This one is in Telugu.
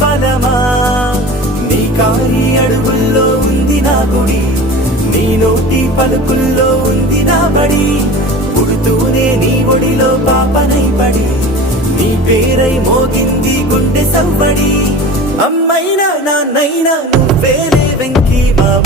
బలమా నీ కాలి అడుగుల్లో ఉంది నా గుడి నీ నోటి పలుకుల్లో ఉంది నా బడి పుడుతూనే నీ ఒడిలో పాపనై పడి నీ పేరై మోగింది గుండె సవ్వడి అమ్మైనా నాన్నైనా నువ్వేలే వెంకీ మామ